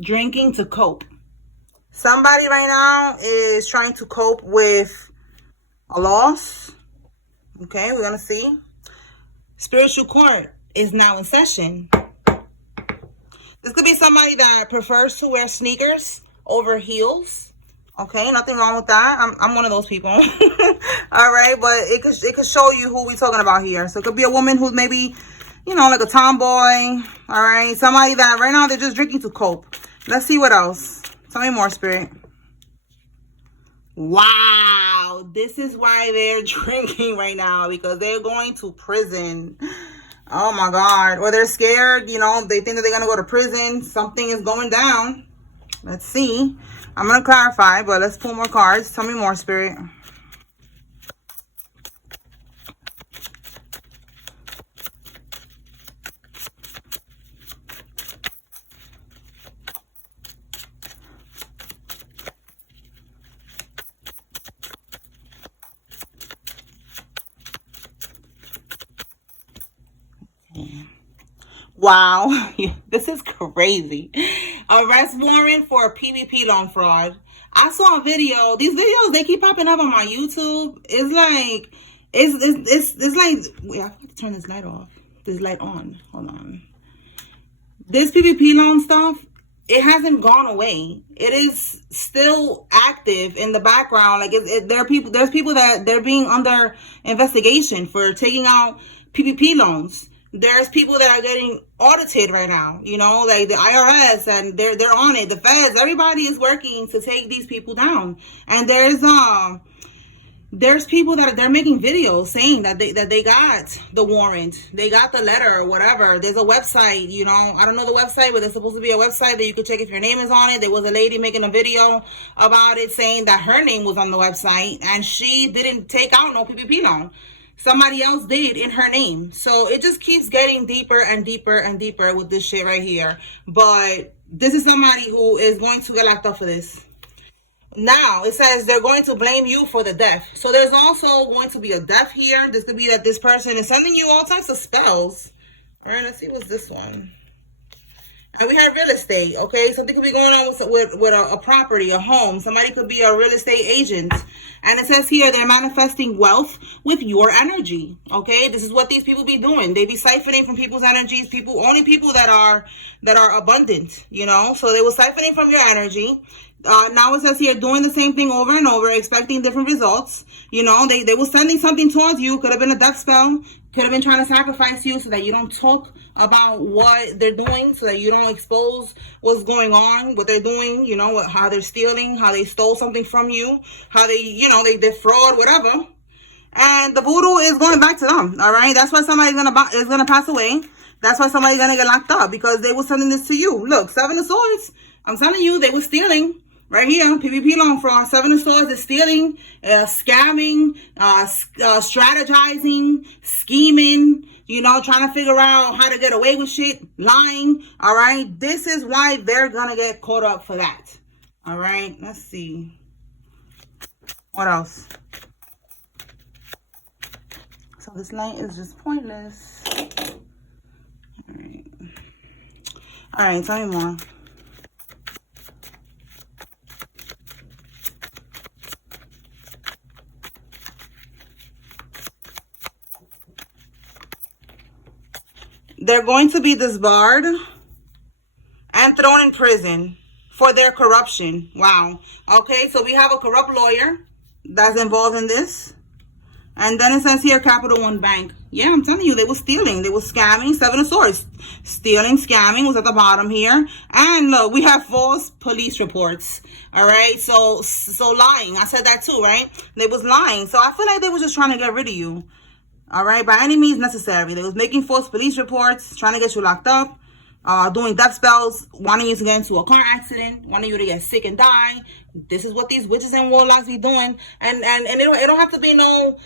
Drinking to cope. Somebody right now is trying to cope with a loss. Okay, we're going to see. Spiritual court is now in session. This could be somebody that prefers to wear sneakers over heels. Okay, nothing wrong with that. I'm one of those people. All right, but it could show you who we're talking about here. So it could be a woman who's maybe, you know, like a tomboy. All right, somebody that right now they're just drinking to cope. Let's see what else. Tell me more, Spirit. Wow, this is why they're drinking right now, because they're going to prison. Oh my God. Or they're scared, you know, they think that they're going to go to prison. Something is going down. Let's see. I'm going to clarify, but let's pull more cards. Tell me more, Spirit. Wow, this is crazy. Arrest warrant for a PPP loan fraud. I saw a video. These videos, they keep popping up on my YouTube. It's like, it's like, wait, I have to turn this light off. This light on. Hold on. This PPP loan stuff, it hasn't gone away. It is still active in the background. Like there's people that they're being under investigation for taking out PPP loans. There's people that are getting audited right now, you know, like the IRS, and they're on it. The feds, everybody is working to take these people down. And there's people that they're making videos saying that they got the warrant, they got the letter or whatever. There's a website, you know, I don't know the website, but there's supposed to be a website that you could check if your name is on it. There was a lady making a video about it saying that her name was on the website and she didn't take out no PPP loan. Somebody else did in her name. So it just keeps getting deeper and deeper and deeper with this shit right here. But this is somebody who is going to get locked up for this. Now, it says they're going to blame you for the death. So there's also going to be a death here. This could be that this person is sending you all types of spells. All right, let's see what's this one. And we have real estate, okay? Something could be going on with a property, a home. Somebody could be a real estate agent. And it says here they're manifesting wealth with your energy, okay? This is what these people be doing. They be siphoning from people's energies, only people that are abundant, you know? So they were siphoning from your energy. Now it says here doing the same thing over and over, expecting different results. You know, they were sending something towards you. Could have been a death spell. Could have been trying to sacrifice you so that you don't talk about what they're doing, so that you don't expose what's going on, what they're doing, you know, how they're stealing, how they stole something from you, how they, you know, they defraud, whatever. And the voodoo is going back to them, all right? That's why somebody's is gonna pass away. That's why somebody's gonna get locked up, because they were sending this to you. Look, 7 of Swords. I'm telling you, they were stealing. Right here, PPP loan fraud, 7 of Swords is stealing, scamming, strategizing, scheming, you know, trying to figure out how to get away with shit, lying, all right? This is why they're going to get caught up for that, all right? Let's see. What else? So this light is just pointless. All right. All right, tell me more. They're going to be disbarred and thrown in prison for their corruption. Wow. Okay, so we have a corrupt lawyer that's involved in this. And then it says here, Capital One Bank. Yeah, I'm telling you, they were stealing. They were scamming. 7 of Swords. Stealing, scamming was at the bottom here. And look, we have false police reports. All right, so lying. I said that too, right? They was lying. So I feel like they were just trying to get rid of you. All right, by any means necessary. They was making false police reports, trying to get you locked up, doing death spells, wanting you to get into a car accident, wanting you to get sick and die, This is what these witches and warlocks be doing, and it don't have to be no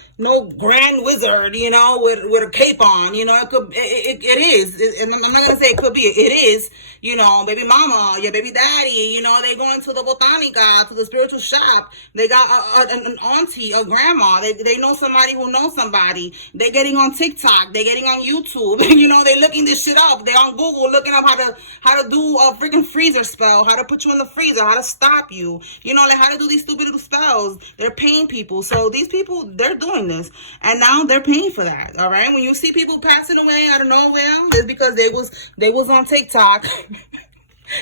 grand wizard, you know, with a cape on, you know. It is. I'm not gonna say it could be. It is, you know, baby mama, your baby daddy, you know, they going to the botanica, to the spiritual shop. They got an auntie, a grandma. They know somebody who knows somebody. They getting on TikTok. They getting on YouTube. You know, they looking this shit up. They on Google looking up how to do a freaking freezer spell, how to put you in the freezer, how to stop you. You know, like how to do these stupid little spells. They're paying people. So these people, they're doing this. And now they're paying for that. All right. When you see people passing away out of nowhere, it's because they was on TikTok.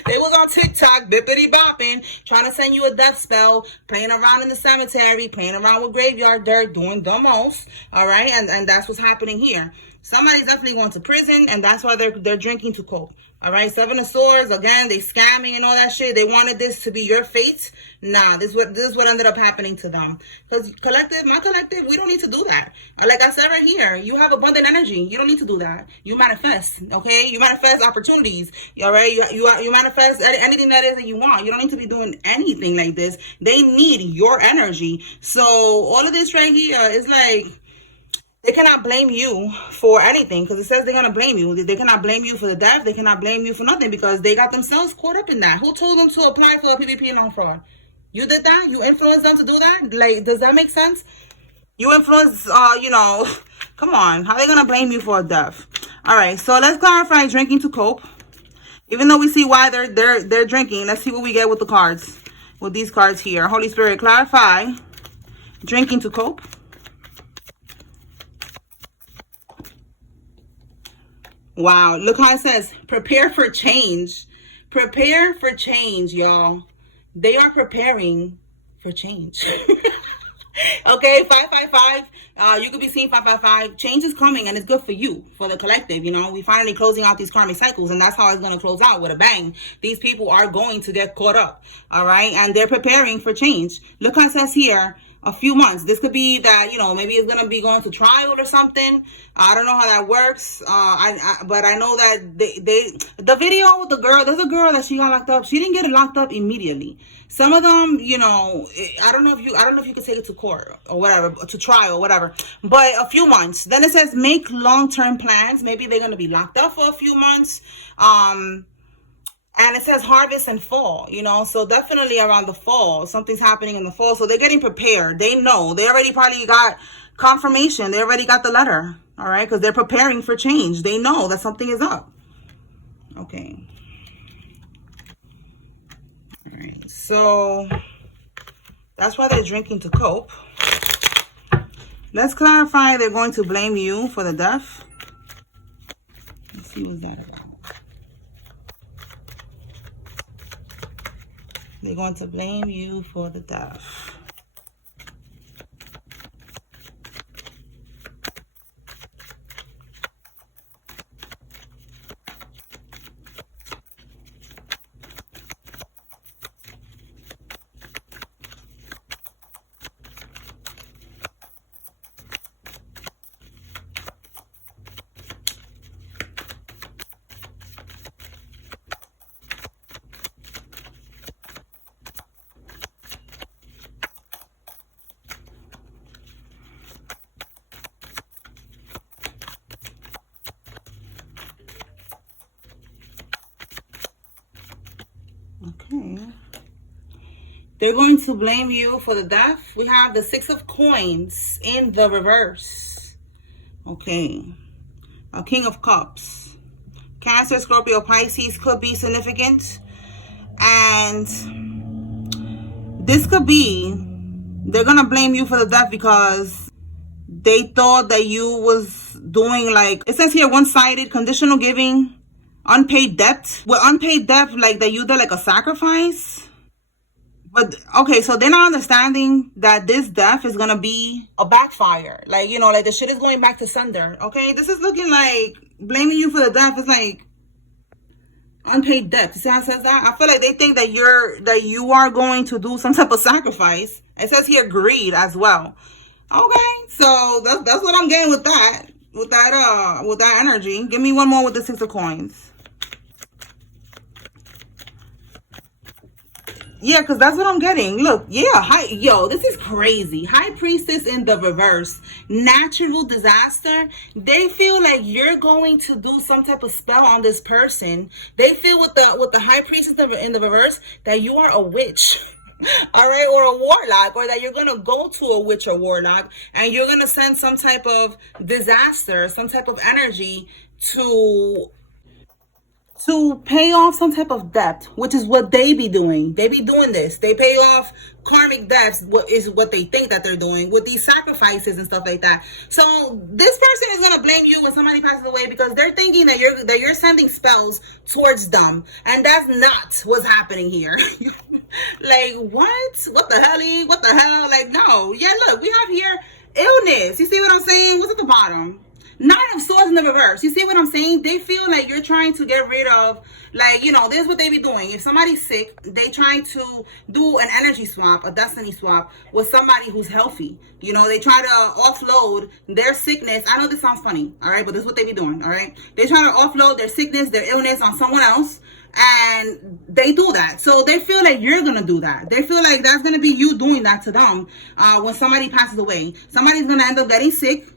They was on TikTok, bippity bopping, trying to send you a death spell, playing around in the cemetery, playing around with graveyard dirt, doing the most. All right. And that's what's happening here. Somebody's definitely going to prison, and that's why they're drinking to cope. All right, Seven of Swords, again, they scamming and all that shit. They wanted this to be your fate. Nah, this is what ended up happening to them. Because my collective, we don't need to do that. Like I said right here, you have abundant energy. You don't need to do that. You manifest, okay? You manifest opportunities, all right? You manifest anything that is that you want. You don't need to be doing anything like this. They need your energy. So all of this right here is like, they cannot blame you for anything, because it says they're going to blame you. They cannot blame you for the death. They cannot blame you for nothing, because they got themselves caught up in that. Who told them to apply for a PPP and non-fraud? You did that? You influenced them to do that? Like, does that make sense? You influence, you know, come on. How are they going to blame you for a death? All right, so let's clarify drinking to cope. Even though we see why they're drinking, let's see what we get with the cards, with these cards here. Holy Spirit, clarify drinking to cope. Wow, look how it says, prepare for change. Prepare for change, y'all. They are preparing for change. Okay, 555. You could be seeing 555. Change is coming, and it's good for you, for the collective. You know, we finally closing out these karmic cycles, and that's how it's going to close out, with a bang. These people are going to get caught up, all right? And they're preparing for change. Look how it says here, a few months. This could be that, you know, maybe it's gonna be going to trial or something. I don't know how that works. But I know that the video with the girl, there's a girl that she got locked up. She didn't get locked up immediately. Some of them, you know, I don't know if you could take it to court or whatever, to trial or whatever. But a few months. Then it says make long-term plans. Maybe they're gonna be locked up for a few months. And it says harvest and fall, you know, so definitely around the fall, something's happening in the fall. So they're getting prepared. They know. They already probably got confirmation. They already got the letter, all right, because they're preparing for change. They know that something is up. Okay. All right. So that's why they're drinking to cope. Let's clarify they're going to blame you for the death. Let's see what's that about. They're going to blame you for the death. Okay. They're going to blame you for the death. We have the Six of Coins in the reverse. Okay. A King of Cups. Cancer, Scorpio, Pisces could be significant. And this could be, they're going to blame you for the death because they thought that you was doing, like, it says here, one-sided conditional giving. Unpaid debt. With unpaid debt, like that you did like a sacrifice. But okay, so they're not understanding that this death is gonna be a backfire. Like, you know, like the shit is going back to sender. Okay, this is looking like blaming you for the death is like unpaid debt. You see how it says that? I feel like they think that you are going to do some type of sacrifice. It says here greed as well. Okay, so that's what I'm getting with that. With that energy. Give me one more with the Six of Coins. Yeah, because that's what I'm getting. Look, yeah, yo, this is crazy. High priestess in the reverse. Natural disaster. They feel like you're going to do some type of spell on this person. They feel with the high priestess in the reverse that you are a witch. All right, or a warlock, or that you're gonna go to a witch or warlock and you're gonna send some type of disaster, some type of energy to pay off some type of debt, which is what they be doing. They be doing this. They pay off karmic debts, what they think that they're doing with these sacrifices and stuff like that. So this person is gonna blame you when somebody passes away because they're thinking that you're sending spells towards them, and that's not what's happening here. Like what? What the hell? What the hell? Like no. Yeah, look, we have here illness. You see what I'm saying? What's at the bottom? Nine of Swords in the reverse. You see what I'm saying? They feel like you're trying to get rid of, like, you know, this is what they be doing. If somebody's sick, they trying to do an energy swap, a destiny swap with somebody who's healthy. You know, they try to offload their sickness. I know this sounds funny, all right? But this is what they be doing, all right? They try to offload their sickness, their illness on someone else. And they do that. So they feel like you're going to do that. They feel like that's going to be you doing that to them when somebody passes away. Somebody's going to end up getting sick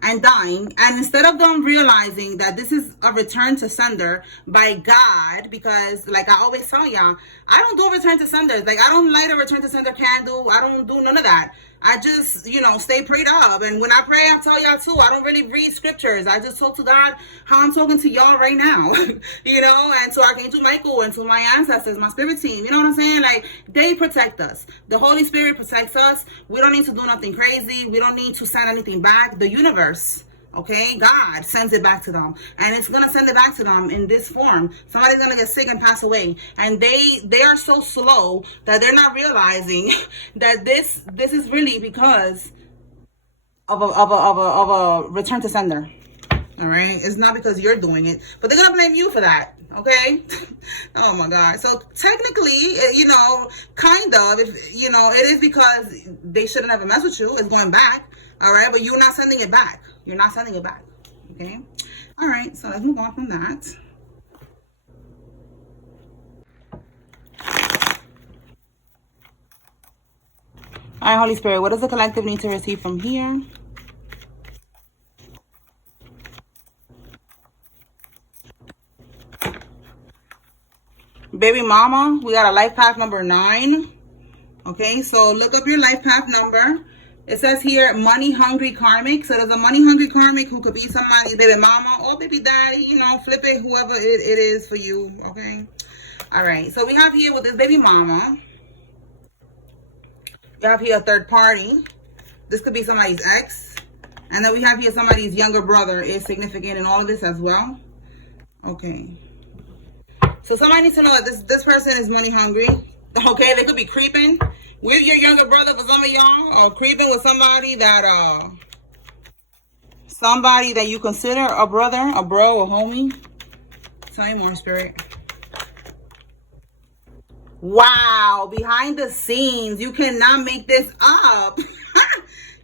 and dying, and instead of them realizing that this is a return to sender by God, because like I always tell y'all, I don't do return to senders. Like I don't light a return to sender candle. I don't do none of that. I just, you know, stay prayed up. And when I pray, I tell y'all too, I don't really read scriptures. I just talk to God how I'm talking to y'all right now, you know, and to Archangel Michael and to my ancestors, my spirit team, you know what I'm saying? Like they protect us. The Holy Spirit protects us. We don't need to do nothing crazy. We don't need to send anything back. The universe, okay, God sends it back to them, and it's gonna send it back to them in this form. Somebody's gonna get sick and pass away, and they are so slow that they're not realizing that this is really because of a return to sender. All right, it's not because you're doing it, but they're gonna blame you for that. Okay. Oh my God. So technically, you know, kind of, if you know, it is because they shouldn't have messed with you. It's going back. All right, but you're not sending it back. You're not sending it back. Okay. All right. So let's move on from that. All right, Holy Spirit, what does the collective need to receive from here? Baby mama, we got a life path number 9. Okay, so look up your life path number. It says here, money hungry karmic. So there's a money hungry karmic who could be somebody's baby mama or baby daddy, you know, flip it, whoever it is for you. Okay. All right. So we have here with this baby mama, we have here a third party. This could be somebody's ex. And then we have here somebody's younger brother is significant in all of this as well. Okay. So somebody needs to know that this person is money hungry. Okay, they could be creeping with your younger brother for some of y'all, or creeping with somebody that you consider a brother, a bro, a homie. Tell me more, Spirit. Wow, behind the scenes, you cannot make this up.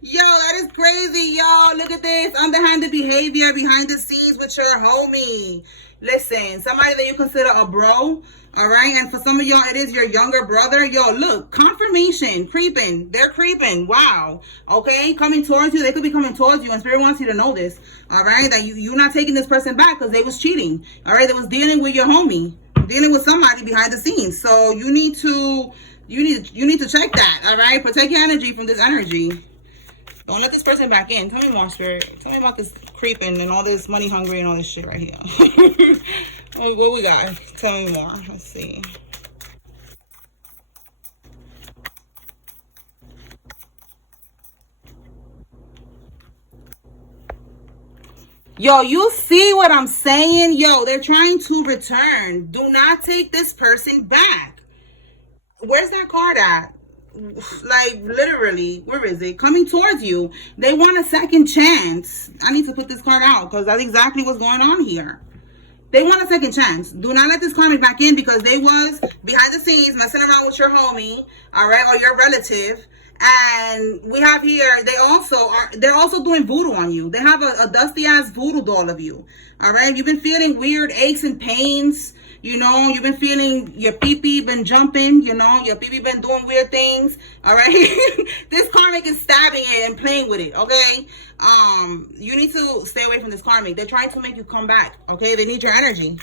Yo, that is crazy, y'all. Look at this underhanded behavior behind the scenes with your homie. Listen, somebody that you consider a bro, all right? And for some of y'all, it is your younger brother. Yo, look, confirmation, creeping. They're creeping. Wow. Okay, coming towards you. They could be coming towards you, and Spirit wants you to know this, all right? That you're not taking this person back because they was cheating, all right? They was dealing with your homie, dealing with somebody behind the scenes. So you need to check that, all right? Protect your energy from this energy. Don't let this person back in. Tell me more, Spirit. Tell me about this creeping and all this money hungry and all this shit right here. What we got? Tell me more. Let's see. Yo, you see what I'm saying? Yo, they're trying to return. Do not take this person back. Where's that card at? Like literally, where is it? Coming towards you. They want a second chance. I need to put this card out because that's exactly what's going on here. They want a second chance. Do not let this karmic back in because they was behind the scenes messing around with your homie, all right, or your relative, And we have here, they're also doing voodoo on you. They have a dusty ass voodoo doll of you. All right. You've been feeling weird aches and pains. You know, you've been feeling your pee-pee been jumping, you know, your pee-pee been doing weird things. All right. This karmic is stabbing it and playing with it. Okay. You need to stay away from this karmic. They're trying to make you come back. Okay. They need your energy.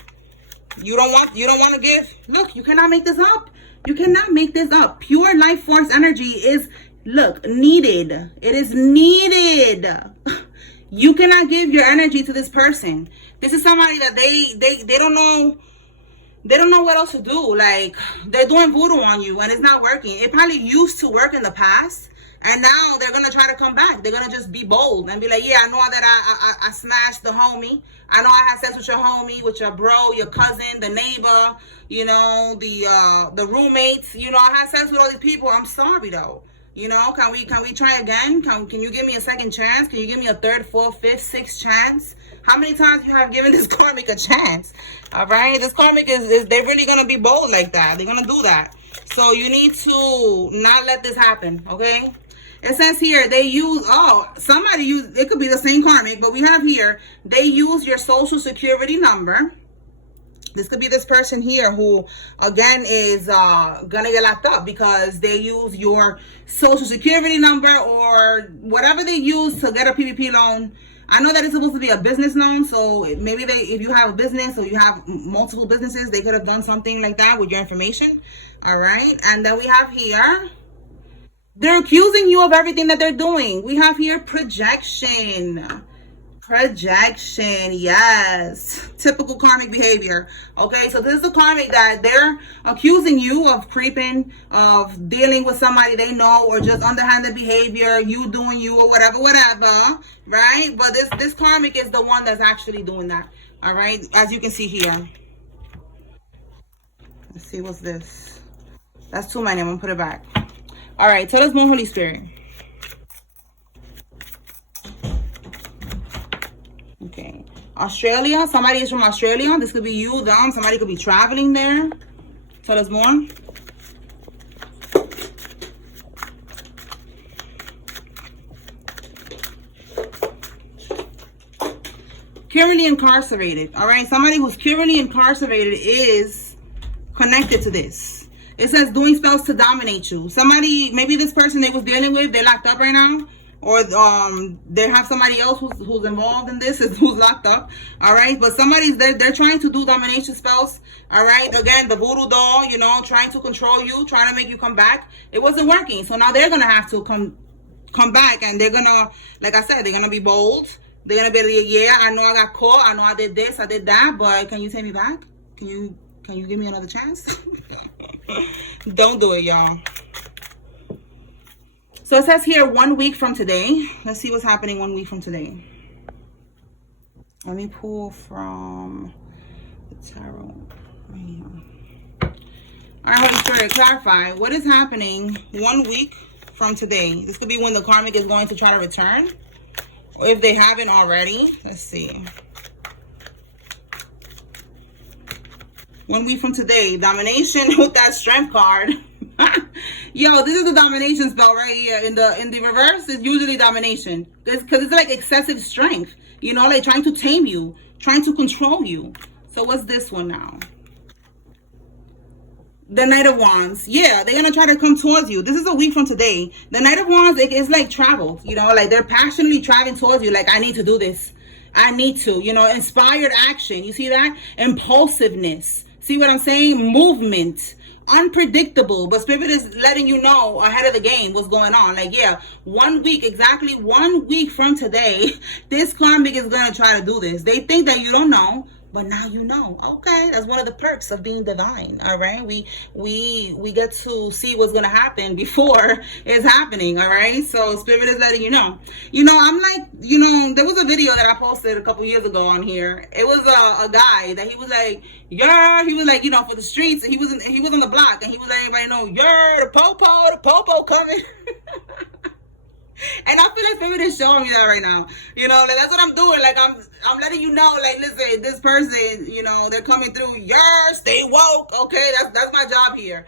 You don't want to give. Look, you cannot make this up. You cannot make this up. Pure life force energy is, look, needed. It is needed. You cannot give your energy to this person. This is somebody that they don't know. They don't know what else to do. Like, they're doing voodoo on you and it's not working. It probably used to work in the past. And now they're going to try to come back. They're going to just be bold and be like, yeah, I know that I smashed the homie. I know I had sex with your homie, with your bro, your cousin, the neighbor, you know, the roommates. You know, I had sex with all these people. I'm sorry, though. You know, can we try again? Can you give me a second chance? Can you give me a third, fourth, fifth, sixth chance? How many times you have given this karmic a chance? All right, this karmic is they're really gonna be bold like that. They're gonna do that. So you need to not let this happen. Okay. It says here they use, somebody used, it could be the same karmic, but we have here, they use your social security number. This could be this person here who, again, is gonna get locked up because they use your social security number or whatever they use to get a PPP loan. I know that it's supposed to be a business loan, so maybe if you have a business or you have multiple businesses, they could have done something like that with your information. All right, and then we have here, they're accusing you of everything that they're doing. We have here projection. Projection, yes. Typical karmic behavior. Okay, so this is the karmic that they're accusing you of creeping, of dealing with somebody they know, or just underhanded behavior, you doing you or whatever, right? But this karmic is the one that's actually doing that. All right, as you can see here. Let's see, what's this? That's too many. I'm gonna put it back. All right, so let's move, Holy Spirit. Okay, Australia. Somebody is from Australia. This could be you, them. Somebody could be traveling there. Tell us more. Currently incarcerated. All right, somebody who's currently incarcerated is connected to this. It says doing spells to dominate you. Somebody, maybe this person they was dealing with, they're locked up right now. Or they have somebody else who's involved in this, who's locked up. All right, but somebody's they're trying to do domination spells. All right, again, the voodoo doll, you know, trying to control you, trying to make you come back. It wasn't working, so now they're gonna have to come back, and they're gonna, like I said, they're gonna be bold. They're gonna be like, yeah, I know I got caught, I know I did this, I did that, but can you take me back? Can you give me another chance? Don't do it, y'all. So it says here 1 week from today. Let's see what's happening 1 week from today. Let me pull from the tarot right here. All right, Holy Spirit, clarify. What is happening 1 week from today? This could be when the karmic is going to try to return. Or if they haven't already. Let's see. 1 week from today. Domination with that strength card. Yo, this is the domination spell right here. In the reverse, it's usually domination. Because it's like excessive strength. You know, like trying to tame you. Trying to control you. So what's this one now? The Knight of Wands. Yeah, they're going to try to come towards you. This is a week from today. The Knight of Wands, it's like travel. You know, like they're passionately traveling towards you. Like, I need to do this. I need to. You know, inspired action. You see that? Impulsiveness. See what I'm saying? Movement. Unpredictable, but Spirit is letting you know ahead of the game what's going on. Like, yeah, 1 week, exactly 1 week from today, this karmic is gonna try to do this. They think that you don't know, but now you know. Okay, that's one of the perks of being divine. All right, we get to see what's gonna happen before it's happening. All right, so Spirit is letting you know. You know, I'm like, you know, there was a video that I posted a couple years ago on here. It was a guy that he was like, yeah, he was like, you know, for the streets, and he was on the block, and he was letting everybody know, yeah, the popo coming. And I feel like Spirit is showing me that right now. You know, like that's what I'm doing. Like I'm letting you know, like, listen, this person, you know, they're coming through. Stay woke. Okay, that's my job here.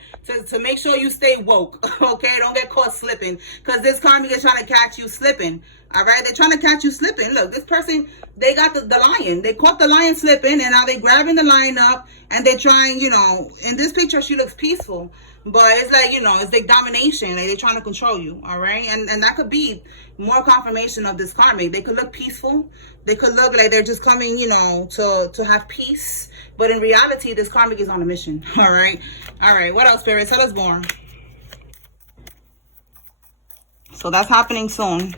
To make sure you stay woke. Okay, don't get caught slipping. Because this karmic is trying to catch you slipping. All right, they're trying to catch you slipping. Look, this person, they got the lion. They caught the lion slipping, and now they're grabbing the lion up, and they're trying, you know, in this picture, she looks peaceful. But it's like, you know, it's like domination. Like they're trying to control you, all right? And that could be more confirmation of this karmic. They could look peaceful. They could look like they're just coming, you know, to have peace. But in reality, this karmic is on a mission, all right? All right, what else, spirits? Tell us more. So that's happening soon.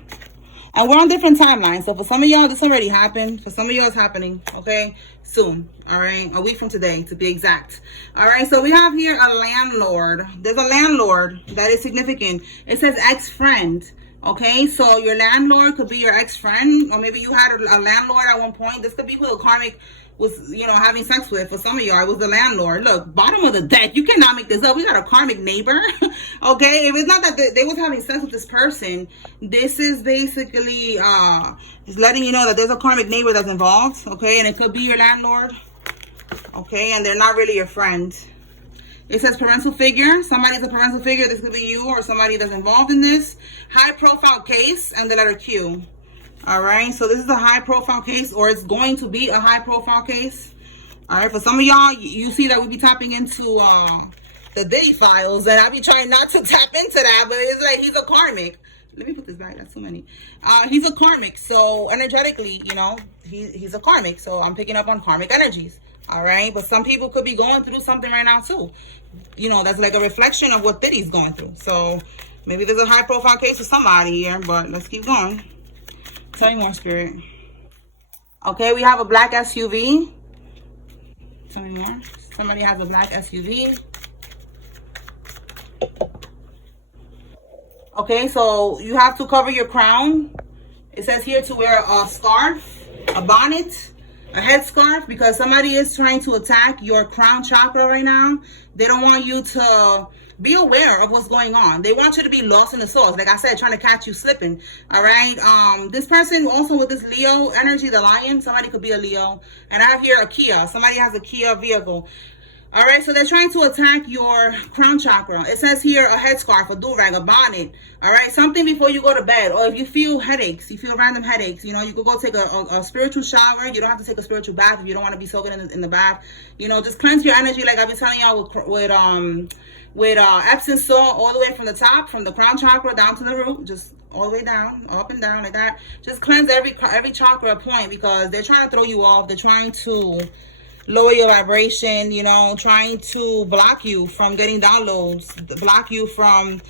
And we're on different timelines. So for some of y'all, this already happened. For some of y'all, it's happening, okay? Soon, all right? A week from today, to be exact. All right, so we have here a landlord. There's a landlord that is significant. It says ex-friend, okay? So your landlord could be your ex-friend, or maybe you had a landlord at one point. This could be who the karmic was, you know, having sex with. For some of y'all, it was the landlord. Look, bottom of the deck. You cannot make this up. We got a karmic neighbor. Okay, if it's not that they was having sex with this person, this is basically is letting you know that there's a karmic neighbor that's involved. Okay, and it could be your landlord. Okay, and they're not really your friend. It says parental figure. Somebody's a parental figure. This could be you or somebody that's involved in this. High profile case, and the letter Q. All right, so this is a high profile case, or it's going to be a high profile case. All right, for some of y'all, you see that we be tapping into the Diddy files, and I be trying not to tap into that, but it's like he's a karmic. Let me put this back, that's too many. He's a karmic, so energetically, you know, he's a karmic, so I'm picking up on karmic energies. All right, but some people could be going through something right now too. You know, that's like a reflection of what Diddy's going through. So maybe there's a high profile case for somebody here, but let's keep going. Tell me more, spirit. Okay, we have a black SUV. Tell me more. Somebody has a black SUV. Okay, so you have to cover your crown. It says here to wear a scarf, a bonnet, a headscarf, because somebody is trying to attack your crown chakra right now. They don't want you to be aware of what's going on. They want you to be lost in the sauce. Like I said, trying to catch you slipping. All right. This person also with this Leo energy, the lion, somebody could be a Leo. And I have here a Kia. Somebody has a Kia vehicle. All right, so they're trying to attack your crown chakra. It says here a headscarf, a do-rag, a bonnet. All right, something before you go to bed. Or if you feel headaches, you feel random headaches, you know, you could go take a spiritual shower. You don't have to take a spiritual bath if you don't want to be soaking in the bath. You know, just cleanse your energy like I've been telling y'all with Epsom salt all the way from the top, from the crown chakra down to the root. Just all the way down, up and down like that. Just cleanse every chakra point, because they're trying to throw you off. They're trying to lower your vibration, you know, trying to block you from getting downloads, block you from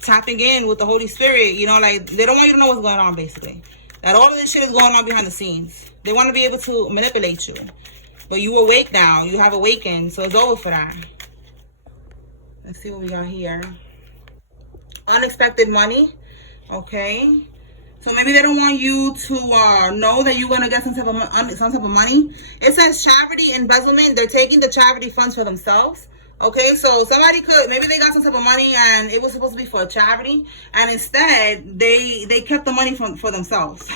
tapping in with the Holy Spirit. You know, like they don't want you to know what's going on, basically. That all of this shit is going on behind the scenes. They want to be able to manipulate you. But you awake now. You have awakened. So it's over for that. Let's see what we got here. Unexpected money. Okay. So maybe they don't want you to know that you're going to get some type of money. It says charity embezzlement. They're taking the charity funds for themselves. Okay, so somebody could, maybe they got some type of money and it was supposed to be for a charity. And instead, they kept the money for themselves.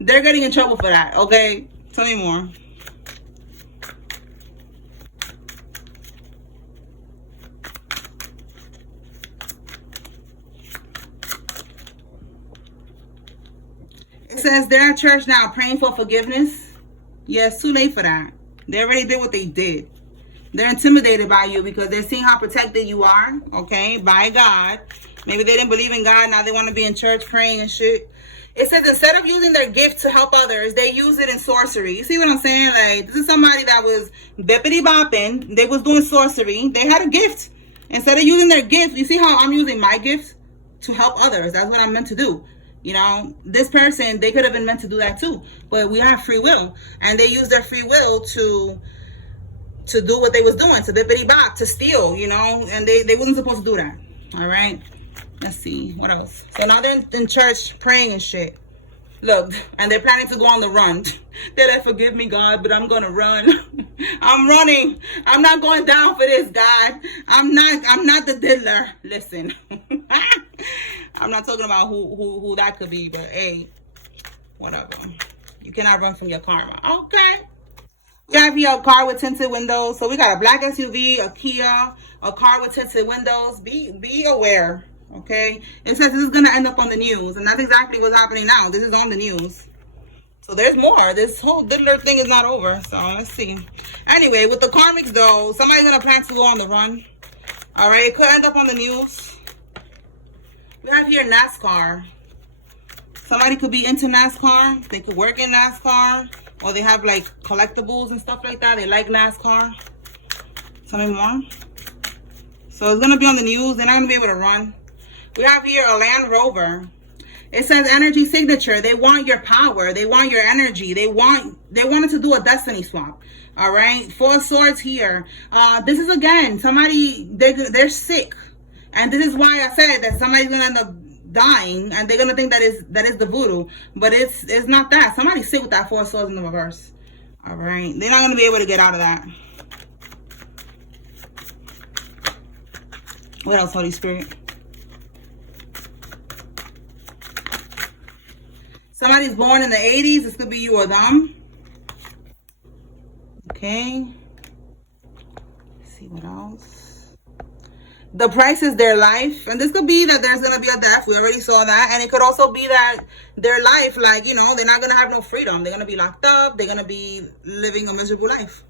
They're getting in trouble for that. Okay, tell me more. It says they're at church now praying for forgiveness. Yeah, it's too late for that. They already did what they did. They're intimidated by you because they're seeing how protected you are, okay, by God. Maybe they didn't believe in God. Now they want to be in church praying and shit. It says instead of using their gift to help others, they use it in sorcery. You see what I'm saying? Like, this is somebody that was bippity bopping. They was doing sorcery. They had a gift. Instead of using their gift, you see how I'm using my gift to help others. That's what I'm meant to do. You know, this person, they could have been meant to do that too. But we have free will. And they use their free will to do what they was doing, to bippity bop, to steal, you know. And they wasn't supposed to do that. All right. Let's see. What else? So now they're in church praying and shit. Look, and they're planning to go on the run. They're like, forgive me, God, but I'm gonna run. I'm running. I'm not going down for this, God. I'm not the diddler. Listen. I'm not talking about who that could be, but hey, whatever. You cannot run from your karma. Okay. We have here a car with tinted windows. So we got a black SUV, a Kia, a car with tinted windows. Be aware. Okay. It says this is gonna end up on the news, and that's exactly what's happening now. This is on the news. So there's more. This whole diddler thing is not over. So let's see. Anyway, with the Karmics though, somebody's gonna plan to go on the run. All right, it could end up on the news. We have here NASCAR. Somebody could be into NASCAR. They could work in NASCAR, or they have like collectibles and stuff like that. They like NASCAR. Tell me more. So it's gonna be on the news. They're not gonna be able to run. We have here a Land Rover. It says energy signature. They want your power. They want your energy. They wanted to do a destiny swap. All right. 4 of Swords here. This is again somebody they're sick, and this is why I said that somebody's gonna end up dying, and they're gonna think that is the voodoo, but it's not that. Somebody's sick with that 4 of Swords in the reverse. All right. They're not gonna be able to get out of that. What else, Holy Spirit? Somebody's born in the 80s. This could be you or them. Okay. Let's see what else. The price is their life. And this could be that there's going to be a death. We already saw that. And it could also be that their life, like, you know, they're not going to have no freedom. They're going to be locked up. They're going to be living a miserable life.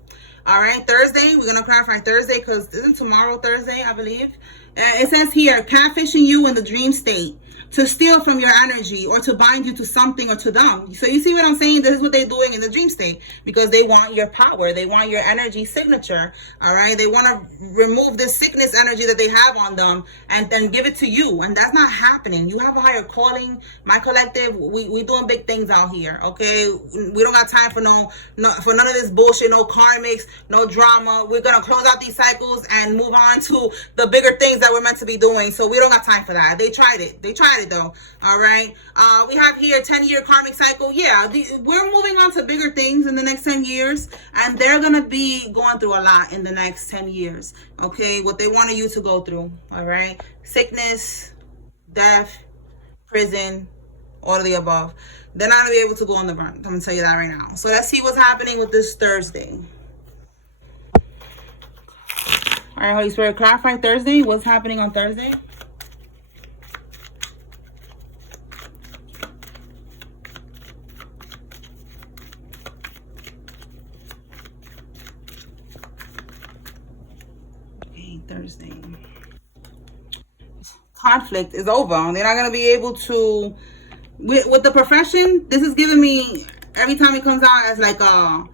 All right. Thursday. We're going to clarify Thursday because isn't tomorrow Thursday, I believe. It says here, catfishing you in the dream state, to steal from your energy or to bind you to something or to them. So you see what I'm saying? This is what they're doing in the dream state because they want your power. They want your energy signature. All right. They want to remove this sickness energy that they have on them and then give it to you. And that's not happening. You have a higher calling. My collective, we doing big things out here. Okay. We don't got time for for none of this bullshit. No karmics, no drama. We're going to close out these cycles and move on to the bigger things that we're meant to be doing. So we don't got time for that. They tried it. They tried it though. All right. We have here 10-year karmic cycle. Yeah, we're moving on to bigger things in the next 10 years, and they're gonna be going through a lot in the next 10 years. Okay, what they wanted you to go through. All right, sickness, death, prison, all of the above. They're not gonna be able to go on the run. I'm gonna tell you that right now. So let's see what's happening with this Thursday. All right, Holy Spirit, clarify Thursday. What's happening on Thursday? Thursday. Conflict is over. They're not going to be able to, with the profession, this is giving me, every time it comes out as like a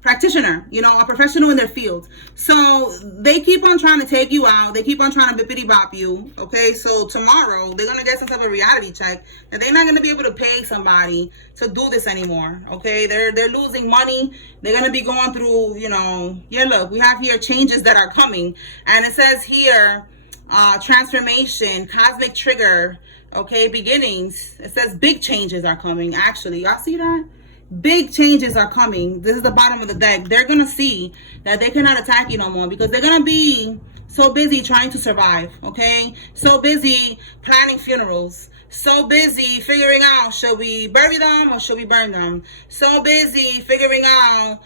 practitioner, you know, a professional in their field. So they keep on trying to take you out. They keep on trying to bippity bop you. Okay, so tomorrow they're going to get some type of reality check that they're not going to be able to pay somebody to do this anymore. Okay, they're losing money. They're going to be going through, you know, yeah, look, we have here changes that are coming. And it says here, transformation, cosmic trigger, okay, beginnings. It says big changes are coming. Actually, y'all see that? Big changes are coming. This is the bottom of the deck. They're going to see that they cannot attack you no more because they're going to be so busy trying to survive, okay? So busy planning funerals. So busy figuring out, should we bury them or should we burn them? So busy figuring out,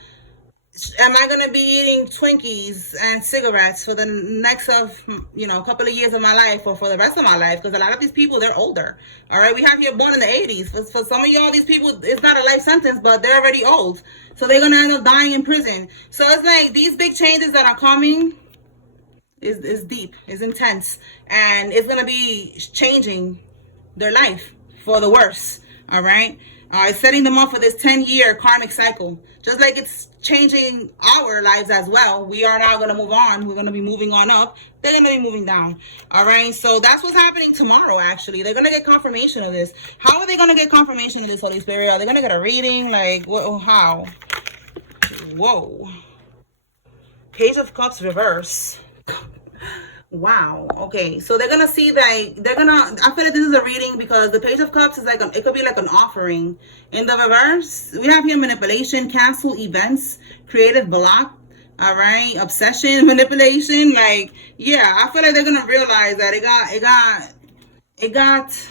am I going to be eating Twinkies and cigarettes for the next couple of years of my life or for the rest of my life? Because a lot of these people, they're older. All right. We have here born in the 80s. For some of y'all, these people, it's not a life sentence, but they're already old. So they're going to end up dying in prison. So it's like these big changes that are coming is deep, is intense. And it's going to be changing their life for the worse. All right. It's setting them up for this 10-year karmic cycle. Just like it's changing our lives as well. We are now going to move on. We're going to be moving on up. They're going to be moving down. All right. So that's what's happening tomorrow, actually. They're going to get confirmation of this. How are they going to get confirmation of this, Holy Spirit? Are they going to get a reading? Like, how? Whoa. Page of Cups reverse. Wow. Okay. So they're gonna see that I feel like this is a reading because the Page of Cups is like it could be like an offering. In the reverse, we have here manipulation, cancel events, creative block. All right, obsession, manipulation. Like, yeah, I feel like they're gonna realize that it got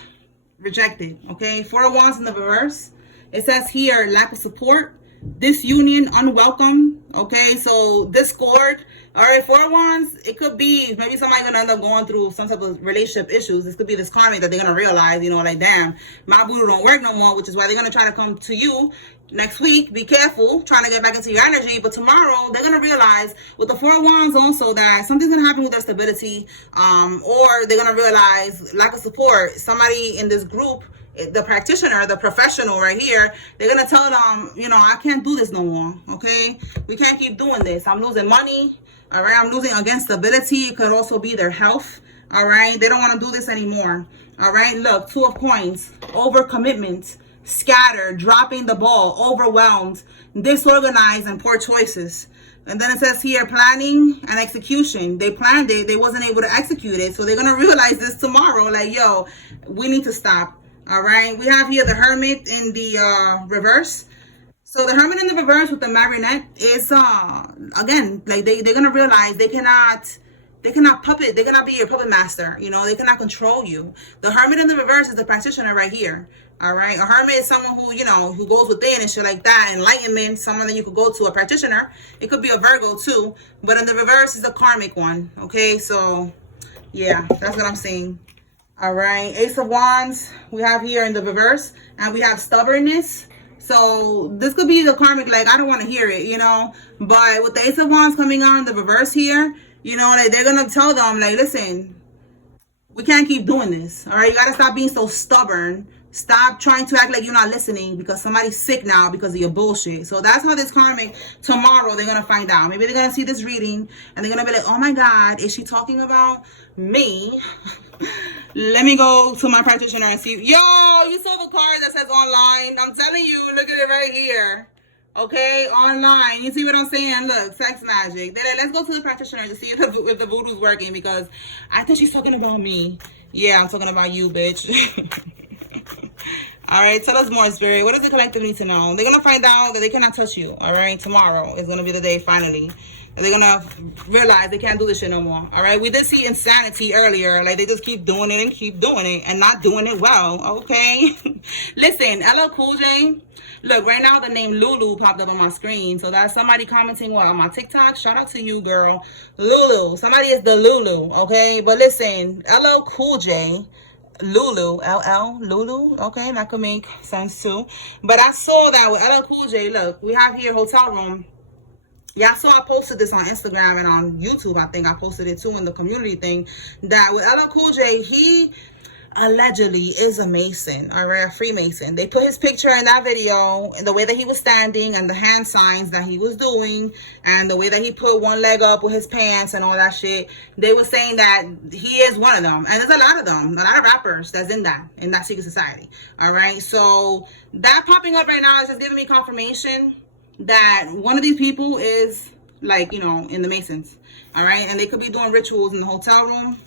rejected. Okay, Four of Wands in the reverse. It says here lack of support, disunion, unwelcome. Okay, so discord. All right, Four of Wands. It could be maybe somebody gonna end up going through some type of relationship issues. This could be this karmic that they're gonna realize, you know, like damn, my voodoo don't work no more, which is why they're gonna try to come to you next week. Be careful trying to get back into your energy, but tomorrow they're gonna realize with the Four of Wands also that something's gonna happen with their stability, or they're gonna realize lack of support. Somebody in this group, the practitioner, the professional right here, they're gonna tell them, you know, I can't do this no more. Okay, we can't keep doing this. I'm losing money. All right, I'm losing against stability. It could also be their health. All right, they don't want to do this anymore. All right, look, Two of Coins, overcommitment, scattered, dropping the ball, overwhelmed, disorganized, and poor choices. And then it says here, planning and execution. They planned it, they wasn't able to execute it. So they're gonna realize this tomorrow, like, yo, we need to stop. All right, we have here the Hermit in the reverse. So the Hermit in the reverse with the Marionette is again, like they're gonna realize they cannot puppet, they cannot be your puppet master, you know, they cannot control you. The Hermit in the reverse is the practitioner right here. All right, a hermit is someone who, you know, who goes within and shit like that. Enlightenment, someone that you could go to, a practitioner. It could be a Virgo too, but in the reverse is a karmic one. Okay, so yeah, that's what I'm saying. All right, Ace of Wands we have here in the reverse, and we have stubbornness. So this could be the karmic, like, I don't want to hear it, you know. But with the Ace of Wands coming on in the reverse here, you know, like they're going to tell them, like, listen, we can't keep doing this. All right, you got to stop being so stubborn. Stop trying to act like you're not listening because somebody's sick now because of your bullshit. So that's how this karmic, tomorrow, they're going to find out. Maybe they're going to see this reading and they're going to be like, oh my God, is she talking about me? Let me go to my practitioner and see. Yo, you saw the card that says online. I'm telling you, look at it right here. Okay, online. You see what I'm saying? Look, sex magic. Then let's go to the practitioner to see if the voodoo's working, because I think she's talking about me. Yeah, I'm talking about you, bitch. All right, tell us more, Spirit. What does the collective need to know? They're going to find out that they cannot touch you. All right, tomorrow is going to be the day, finally. They're going to realize they can't do this shit no more. All right, we did see insanity earlier. Like, they just keep doing it and keep doing it and not doing it well. Okay? Listen, LL Cool J. Look, right now the name Lulu popped up on my screen. So that's somebody commenting what on my TikTok. Shout out to you, girl. Lulu. Somebody is the Lulu. Okay? But listen, LL Cool J. Lulu, Lulu, okay, that could make sense too. But I saw that with LL Cool J. Look, we have here hotel room. Yeah, so I posted this on Instagram and on YouTube. I think I posted it too in the community thing. That with LL Cool J, he allegedly is a Mason, all right, a Freemason. They put his picture in that video and the way that he was standing and the hand signs that he was doing and the way that he put one leg up with his pants and all that shit. They were saying that he is one of them, and there's a lot of them, a lot of rappers that's in that secret society. All right, so that popping up right now is just giving me confirmation that one of these people is, like, you know, in the Masons. All right, and they could be doing rituals in the hotel room.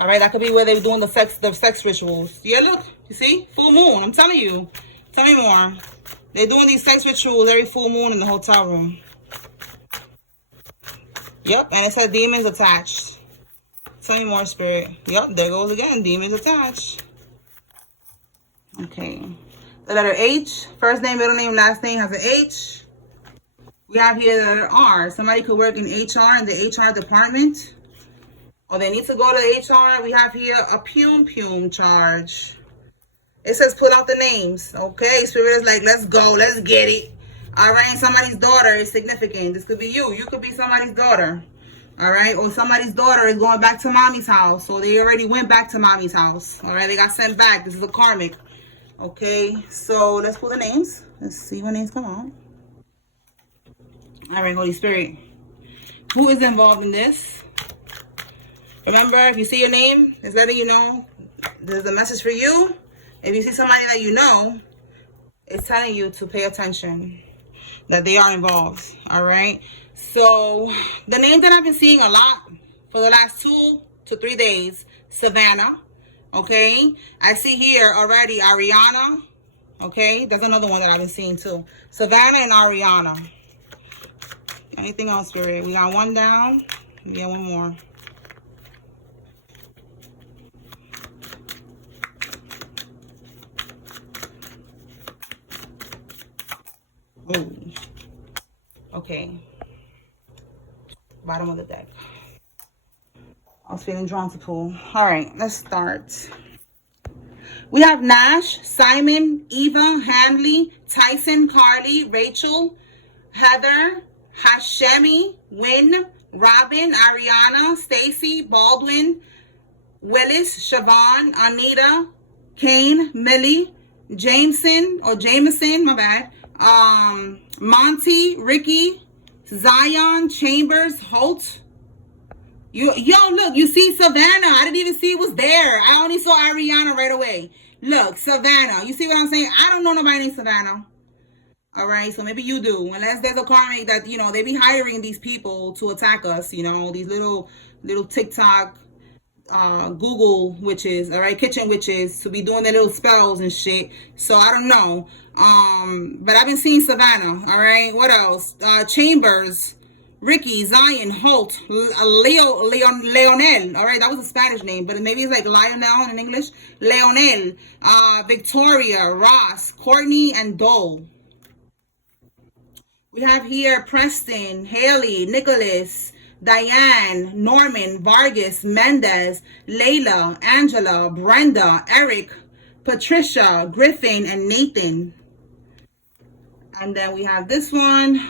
All right, that could be where they're doing the sex rituals. Yeah, look, you see? Full moon, I'm telling you. Tell me more. They're doing these sex rituals every full moon in the hotel room. Yep, and it said demons attached. Tell me more, Spirit. Yep, there goes again, demons attached. Okay. The letter H, first name, middle name, last name has an H. We have here the letter R. Somebody could work in HR, in the HR department. Or they need to go to the HR. We have here a pum charge. It says pull out the names. Okay, Spirit is like, let's go, let's get it. All right, somebody's daughter is significant. This could be you. You could be somebody's daughter. All right, or somebody's daughter is going back to mommy's house. So they already went back to mommy's house. All right, they got sent back. This is a karmic. Okay, so let's pull the names. Let's see what names come on. All right, Holy Spirit. Who is involved in this? Remember, if you see your name, it's letting you know there's a message for you. If you see somebody that you know, it's telling you to pay attention, that they are involved. All right. So the name that I've been seeing a lot for the last 2 to 3 days. Savannah, okay? I see here already Ariana, okay? That's another one that I've been seeing too. Savannah and Ariana. Anything else, Spirit? We got one down. We got one more. Oh. Okay. Bottom of the deck. I was feeling drawn to pull. All right, let's start. We have Nash, Simon, Eva, Hanley, Tyson, Carly, Rachel, Heather, Hashemi, Wynn, Robin, Ariana, Stacy, Baldwin, Willis, Siobhan, Anita, Kane, Millie, Jameson, my bad. Monty, Ricky, Zion, Chambers, Holt. Yo, look, you see Savannah. I didn't even see it was there. I only saw Ariana right away. Look, Savannah. You see what I'm saying? I don't know nobody named Savannah. All right, so maybe you do. Unless there's a karmic that, you know, they be hiring these people to attack us, you know, these little TikTok, Google witches, all right, kitchen witches, to be doing their little spells and shit. So I don't know. But I've been seeing Savannah, all right. What else? Chambers, Ricky, Zion, Holt, Leonel. All right, that was a Spanish name, but maybe it's like Lionel in English. Leonel, Victoria, Ross, Courtney, and Dole. We have here Preston, Haley, Nicholas, Diane, Norman, Vargas, Mendez, Layla, Angela, Brenda, Eric, Patricia, Griffin, and Nathan. And then we have this one.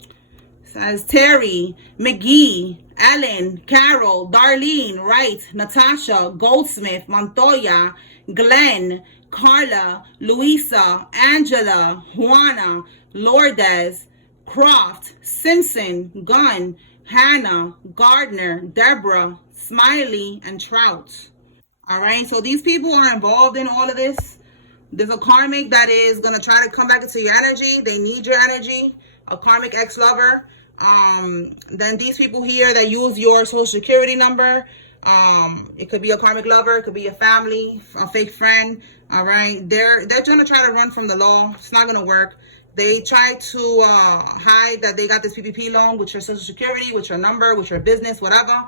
It says Terry, McGee, Ellen, Carol, Darlene, Wright, Natasha, Goldsmith, Montoya, Glenn, Carla, Luisa, Angela, Juana, Lourdes, Croft, Simpson, Gunn, Hannah, Gardner, Deborah, Smiley, and Trout. All right, so these people are involved in all of this. There's a karmic that is going to try to come back into your energy. They need your energy. A karmic ex-lover. Then these people here that use your social security number. It could be a karmic lover. It could be a family, a fake friend. All right, they're going to try to run from the law. It's not going to work. They try to hide that they got this PPP loan with your social security, with your number, with your business, whatever.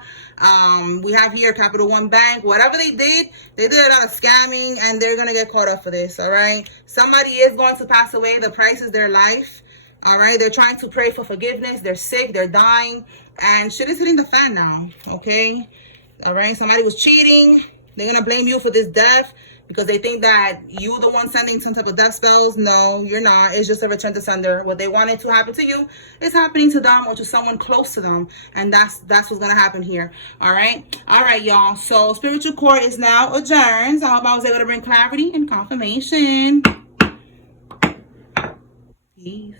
We have here Capital One Bank. Whatever they did a lot of scamming, and they're going to get caught up for this, all right? Somebody is going to pass away. The price is their life, all right? They're trying to pray for forgiveness. They're sick. They're dying, and shit is hitting the fan now, okay? All right? Somebody was cheating. They're going to blame you for this death, because they think that you the one sending some type of death spells. No, you're not. It's just a return to sender. What they wanted to happen to you is happening to them or to someone close to them. And that's what's going to happen here. All right, y'all. So spiritual court is now adjourned. So I hope I was able to bring clarity and confirmation. Peace.